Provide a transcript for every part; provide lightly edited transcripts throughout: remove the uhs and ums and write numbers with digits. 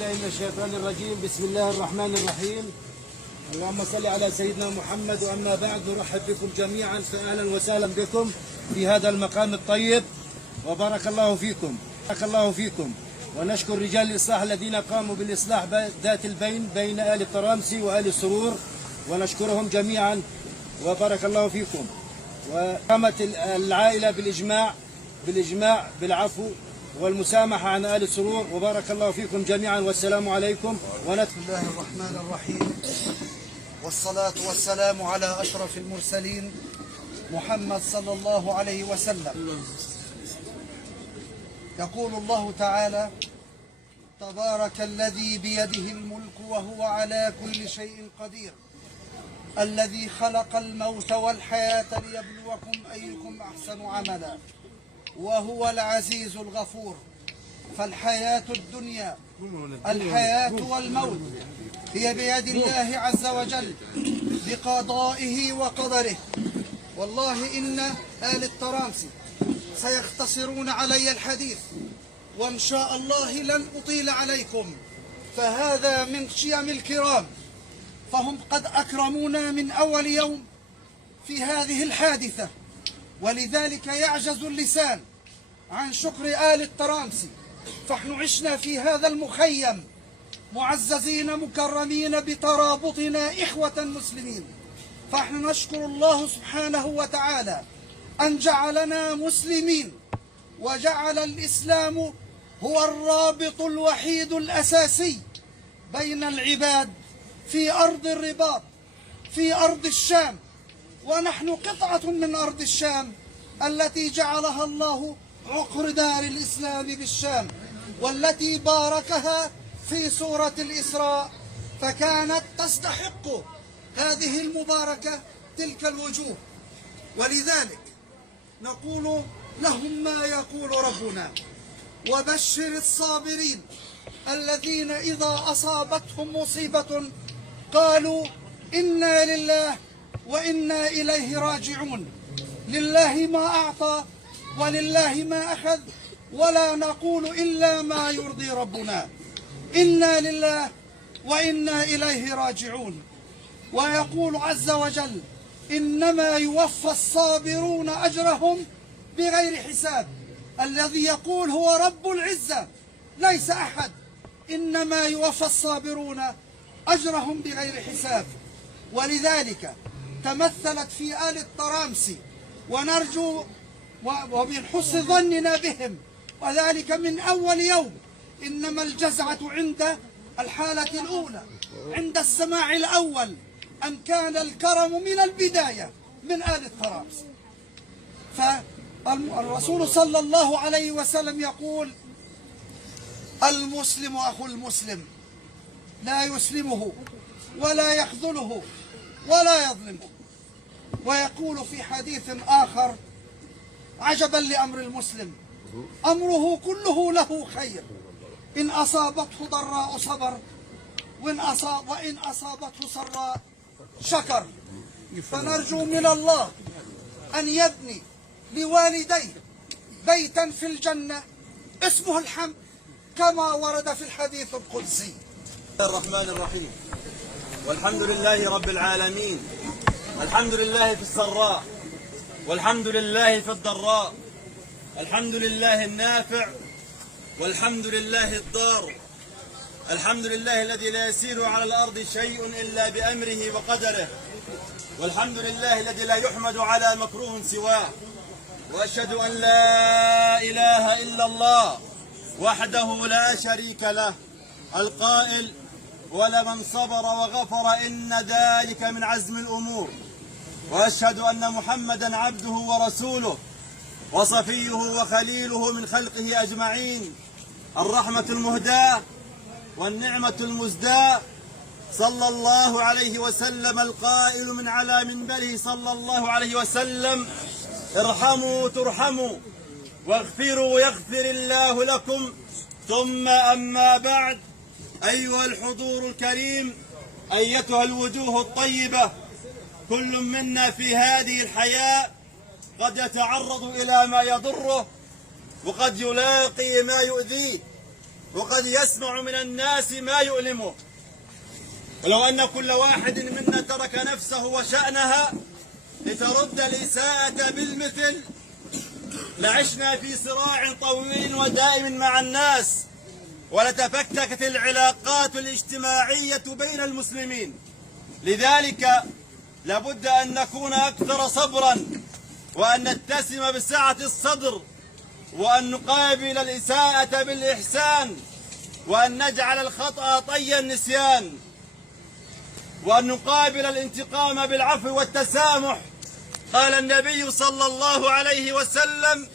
بالله من الشيطان الرجيم. بسم الله الرحمن الرحيم. اللهم صل على سيدنا محمد. وأما بعد، نرحب بكم جميعا، فأهلا وسهلا بكم في هذا المقام الطيب، وبارك الله فيكم. بارك الله فيكم. ونشكر رجال الإصلاح الذين قاموا بالإصلاح ذات البين بين آل الطرامسي وآل السرور، ونشكرهم جميعا وبارك الله فيكم. وقامت العائلة بالإجماع بالعفو والمسامحة عن آل السرور، وبارك الله فيكم جميعا، والسلام عليكم. بسم الله الرحمن الرحيم، والصلاة والسلام على أشرف المرسلين محمد صلى الله عليه وسلم. يقول الله تعالى: تبارك الذي بيده الملك وهو على كل شيء قدير، الذي خلق الموت والحياة ليبلوكم أيكم أحسن عملا، وهو العزيز الغفور. فالحياة الدنيا، الحياة والموت، هي بيد الله عز وجل بقضائه وقدره. والله إن آل الطرامسي سيختصرون علي الحديث، وإن شاء الله لن أطيل عليكم، فهذا من شيم الكرام، فهم قد أكرمونا من أول يوم في هذه الحادثة، ولذلك يعجز اللسان عن شكر آل الطرامسي. فنحن عشنا في هذا المخيم معززين مكرمين بترابطنا إخوة مسلمين، فنحن نشكر الله سبحانه وتعالى أن جعلنا مسلمين، وجعل الإسلام هو الرابط الوحيد الأساسي بين العباد في أرض الرباط، في أرض الشام. ونحن قطعة من أرض الشام التي جعلها الله عقر دار الإسلام بالشام، والتي باركها في سورة الإسراء، فكانت تستحق هذه المباركة تلك الوجوه. ولذلك نقول لهم ما يقول ربنا: وبشر الصابرين الذين إذا أصابتهم مصيبة قالوا إنا لله وإنا إليه راجعون. لله ما أعطى ولله ما أخذ، ولا نقول إلا ما يرضي ربنا. إنا لله وإنا إليه راجعون. ويقول عز وجل: إنما يوفى الصابرون أجرهم بغير حساب. الذي يقول هو رب العزة، ليس أحد. إنما يوفى الصابرون أجرهم بغير حساب. ولذلك تمثلت في آل الطرامسي، ونرجو ومن حسن ظننا بهم، وذلك من أول يوم. إنما الجزعة عند الحالة الأولى، عند السماع الأول، أن كان الكرم من البداية من آل الطرامسي. فالرسول صلى الله عليه وسلم يقول: المسلم أخو المسلم، لا يسلمه ولا يخذله ولا يظلمه. ويقول في حديث آخر: عجبا لأمر المسلم، أمره كله له خير، إن أصابته ضراء صبر، وإن أصابته سراء شكر. فنرجو من الله أن يبني لوالديه بيتا في الجنة اسمه الحمد، كما ورد في الحديث القدسي. الرحمن الرحيم، والحمد لله رب العالمين. الحمد لله في السراء، والحمد لله في الضراء، الحمد لله النافع، والحمد لله الضار. الحمد لله الذي لا يسير على الأرض شيء إلا بأمره وقدره، والحمد لله الذي لا يحمد على مكروه سواه. وأشهد أن لا إله إلا الله وحده لا شريك له، القائل: ولمن صبر وغفر إن ذلك من عزم الأمور. وأشهد أن محمدا عبده ورسوله، وصفيه وخليله من خلقه أجمعين، الرحمة المهداة والنعمة المزداة، صلى الله عليه وسلم، القائل من على منبره صلى الله عليه وسلم: ارحموا ترحموا، واغفروا يغفر الله لكم. ثم أما بعد، أيها الحضور الكريم، أيتها الوجوه الطيبة، كل منا في هذه الحياة قد يتعرض إلى ما يضره، وقد يلاقي ما يؤذيه. وقد يسمع من الناس ما يؤلمه. ولو أن كل واحد منا ترك نفسه وشأنها لترد الإساءة بالمثل لعشنا في صراع طويل ودائم مع الناس، ولتفككت العلاقات الاجتماعية بين المسلمين. لذلك لابد أن نكون أكثر صبرا، وأن نتسم بسعة الصدر، وأن نقابل الإساءة بالإحسان، وأن نجعل الخطأ طي النسيان، وأن نقابل الانتقام بالعفو والتسامح. قال النبي صلى الله عليه وسلم: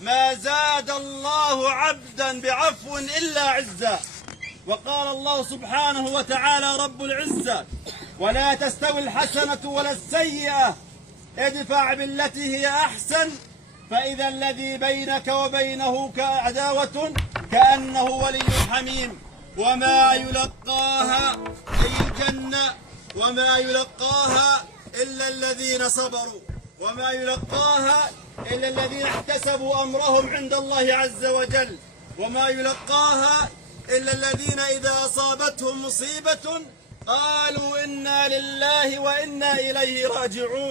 ما زاد الله عبدا بعفو إلا عزا. وقال الله سبحانه وتعالى رب العزة: ولا تستوي الحسنة ولا السيئة ادفع بالتي هي أحسن فإذا الذي بينك وبينه كعداوة كأنه ولي حميم. وما يلقاها أي الجنة وما يلقاها إلا الذين صبروا، وما يلقاها إلا الذين احتسبوا أمرهم عند الله عز وجل، وما يلقاها إلا الذين إذا أصابتهم مصيبة قالوا إنا لله وإنا إليه راجعون.